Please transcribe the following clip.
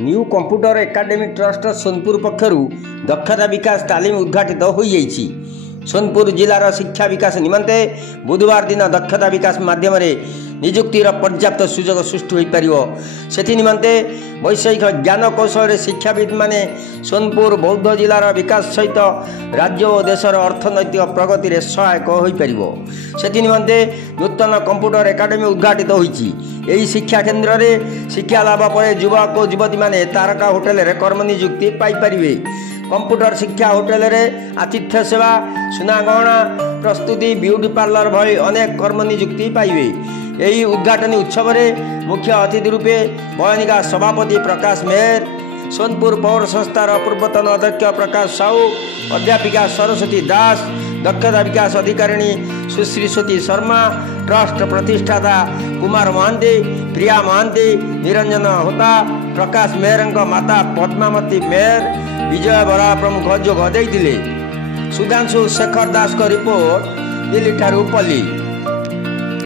New computer academy trust Sonepur पक्षर दक्षता विकास तालीम उद्घाटित हो जाइए। सोनपुर जिलार शिक्षा विकास निमंते बुधवार दिन दक्षता विकास माध्यम निजुक्तिर पर्याप्त सुजोग सृष्टि हो पार से निमंते वैषयिक ज्ञान कौशल शिक्षाविद माने सोनपुर बौद्ध जिलार विकास सहित राज्य और देशर अर्थनैतिक प्रगति में सहायक हो पार से निमंते नूतन कंप्यूटर एकाडेमी उद्घाटित होती। यही शिक्षा केन्द्र में शिक्षा लाभ पर युवक और युवती माने तारका होटेल रे कर्म नियुक्ति पाइपारे। कंप्यूटर शिक्षा होटेल रे आतिथ्य सेवा सुना गहना प्रस्तुति ब्यूटी पार्लर भली अनेक कर्म नियुक्ति पाइबे। यही उद्घाटन उत्सव में मुख्य अतिथि रूपे बयानिका सभापति प्रकाश मेहर, सोनपुर पौर संस्थार पूर्वतन अध्यक्ष प्रकाश साहू, अध्यापिका सरस्वती दास, दक्षता विकास अधिकारिणी सुश्री शर्मा, ट्रस्ट प्रतिष्ठाता कुमार महांती, प्रिया महांती, निरंजन होता, प्रकाश मेहर माता पद्मावती मेहर, विजय बरा प्रमुख जोग देते। सुधांशु शेखर दास को रिपोर्ट दिल्ली ठारू पल्ली।